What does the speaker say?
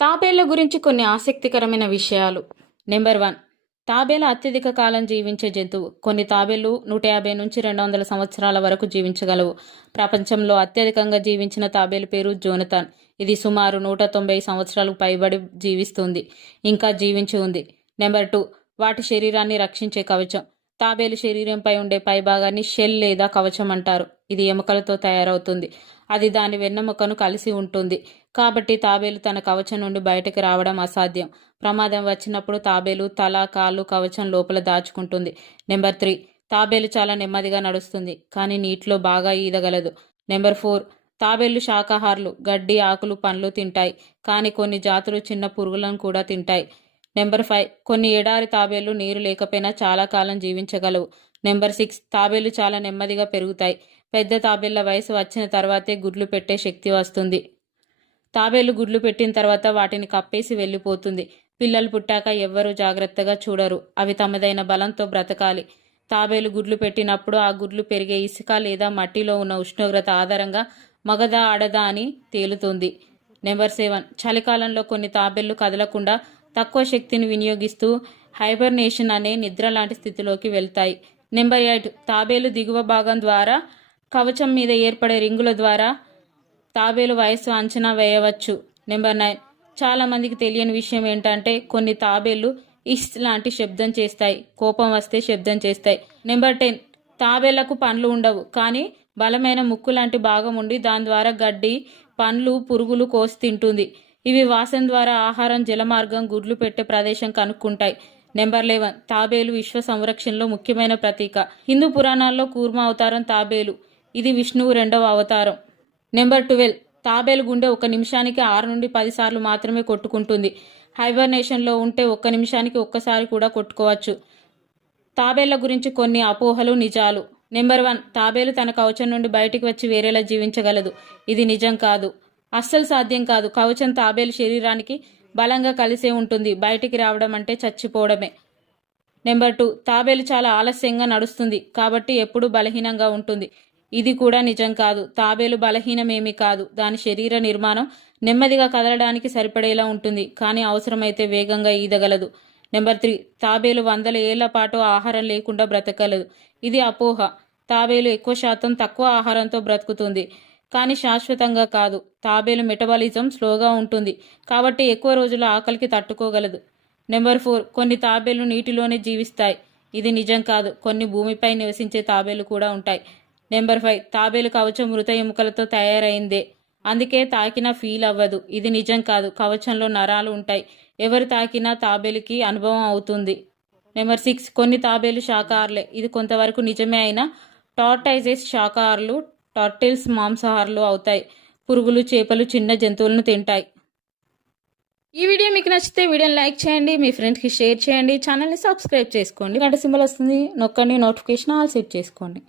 తాబేళ్ళ గురించి కొన్ని ఆసక్తికరమైన విషయాలు. Number one. తాబేలు అత్యధిక కాలం జీవించే జంతువు. కొన్ని తాబేళ్ళు నూట యాభై నుంచి రెండు వందల సంవత్సరాల వరకు జీవించగలవు. ప్రపంచంలో అత్యధికంగా జీవించిన తాబేలు పేరు జోనథాన్. ఇది సుమారు నూట తొంభై సంవత్సరాలకు పైబడి జీవిస్తుంది. ఇంకా జీవించి ఉంది. Number two. వాటి శరీరాన్ని రక్షించే కవచం. తాబేలు శరీరంపై ఉండే పైభాగాన్ని షెల్ లేదా కవచం అంటారు. ఇది ఎముకలతో తయారవుతుంది. అది దాని వెన్నెముకను కలిసి ఉంటుంది. కాబట్టి తాబేలు తన కవచం నుండి బయటకు రావడం అసాధ్యం. ప్రమాదం వచ్చినప్పుడు తాబేలు తల కాళ్ళు కవచం లోపల దాచుకుంటుంది. Number three. తాబేలు చాలా నెమ్మదిగా నడుస్తుంది కానీ నీటిలో బాగా ఈదగలదు. Number four. తాబేళ్ళు శాకాహారులు గడ్డి ఆకులు పండ్లు తింటాయి కానీ కొన్ని జాతులు చిన్న పురుగులను కూడా తింటాయి. Number five. కొన్ని ఎడారి తాబేళ్ళు నీరు లేకపోయినా చాలా కాలం జీవించగలవు. Number six. తాబేళ్ళు చాలా నెమ్మదిగా పెరుగుతాయి. పెద్ద తాబేళ్ళ వయసు వచ్చిన తర్వాతే గుడ్లు పెట్టే శక్తి వస్తుంది. తాబేలు గుడ్లు పెట్టిన తర్వాత వాటిని కప్పేసి వెళ్ళిపోతుంది. పిల్లలు పుట్టాక ఎవ్వరూ జాగ్రత్తగా చూడరు. అవి తమదైన బలంతో బ్రతకాలి. తాబేలు గుడ్లు పెట్టినప్పుడు ఆ గుడ్లు పెరిగే ఇసుక లేదా మట్టిలో ఉన్న ఉష్ణోగ్రత ఆధారంగా మగదా ఆడదా అని తేలుతుంది. Number seven. చలికాలంలో కొన్ని తాబేళ్ళు కదలకుండా తక్కువ శక్తిని వినియోగిస్తూ హైబర్నేషన్ అనే నిద్ర లాంటి స్థితిలోకి వెళ్తాయి. Number eight. తాబేలు దిగువ భాగం ద్వారా కవచం మీద ఏర్పడే రింగుల ద్వారా తాబేలు వయస్సు అంచనా వేయవచ్చు. Number nine. చాలామందికి తెలియని విషయం ఏంటంటే కొన్ని తాబేళ్ళు ఇష్ లాంటి శబ్దం చేస్తాయి. కోపం వస్తే శబ్దం చేస్తాయి. Number ten. తాబేళ్ళకు పండ్లు ఉండవు. కానీ బలమైన ముక్కు లాంటి భాగం ఉండి దాని ద్వారా గడ్డి పండ్లు పురుగులు కోసి తింటుంది. ఇవి వాసన ద్వారా ఆహారం జలమార్గం గుడ్లు పెట్టే ప్రదేశం కనుక్కుంటాయి. Number eleven. తాబేలు విశ్వ సంరక్షణలో ముఖ్యమైన ప్రతీక. హిందూ పురాణాల్లో కూర్మ అవతారం తాబేలు. ఇది విష్ణువు రెండవ అవతారం. Number twelve. తాబేలు గుండె ఒక నిమిషానికి ఆరు నుండి పది సార్లు మాత్రమే కొట్టుకుంటుంది. హైబర్నేషన్లో ఉంటే ఒక్క నిమిషానికి ఒక్కసారి కూడా కొట్టుకోవచ్చు. తాబేళ్ళ గురించి కొన్ని అపోహలు నిజాలు. Number one. తాబేలు తన కవచం నుండి బయటికి వచ్చి వేరేలా జీవించగలదు. ఇది నిజం కాదు. అస్సలు సాధ్యం కాదు. కవచం తాబేలు శరీరానికి బలంగా కలిసే ఉంటుంది. బయటికి రావడం అంటే చచ్చిపోవడమే. Number two. తాబేలు చాలా ఆలస్యంగా నడుస్తుంది. కాబట్టి ఎప్పుడూ బలహీనంగా ఉంటుంది. ఇది కూడా నిజం కాదు. తాబేలు బలహీనమేమీ కాదు. దాని శరీర నిర్మాణం నెమ్మదిగా కదలడానికి సరిపడేలా ఉంటుంది. కానీ అవసరమైతే వేగంగా ఈదగలదు. నెంబర్ త్రీ తాబేలు వందల ఏళ్ళ పాటు ఆహారం లేకుండా బ్రతకగలదు ఇది అపోహ. తాబేలు ఎక్కువ శాతం తక్కువ ఆహారంతో బ్రతుకుతుంది. కానీ శాశ్వతంగా కాదు. తాబేలు మెటబాలిజం స్లోగా ఉంటుంది. కాబట్టి ఎక్కువ రోజులు ఆకలికి తట్టుకోగలదు. నెంబర్ ఫోర్ కొన్ని తాబేలు నీటిలోనే జీవిస్తాయి. ఇది నిజం కాదు. కొన్ని భూమిపై నివసించే తాబేలు కూడా ఉంటాయి. నెంబర్ ఫైవ్ తాబేలు కవచం మృత ఎముకలతో తయారైందే. అందుకే తాకినా ఫీల్ అవ్వదు. ఇది నిజం కాదు. కవచంలో నరాలు ఉంటాయి. ఎవరు తాకినా తాబేలుకి అనుభవం అవుతుంది. నెంబర్ సిక్స్ కొన్ని తాబేలు శాకాహారులే. ఇది కొంతవరకు నిజమే అయినా టార్టైజెస్ శాకాహారులు టార్టిల్స్ మాంసాహారులు అవుతాయి. పురుగులు చేపలు చిన్న జంతువులను తింటాయి. ఈ వీడియో మీకు నచ్చితే వీడియోని లైక్ చేయండి మీ ఫ్రెండ్స్కి షేర్ చేయండి ఛానల్ని సబ్స్క్రైబ్ చేసుకోండి. గంట సింబల్ వస్తుంది. నొక్కండి నోటిఫికేషన్ ఆల్ సెట్ చేసుకోండి.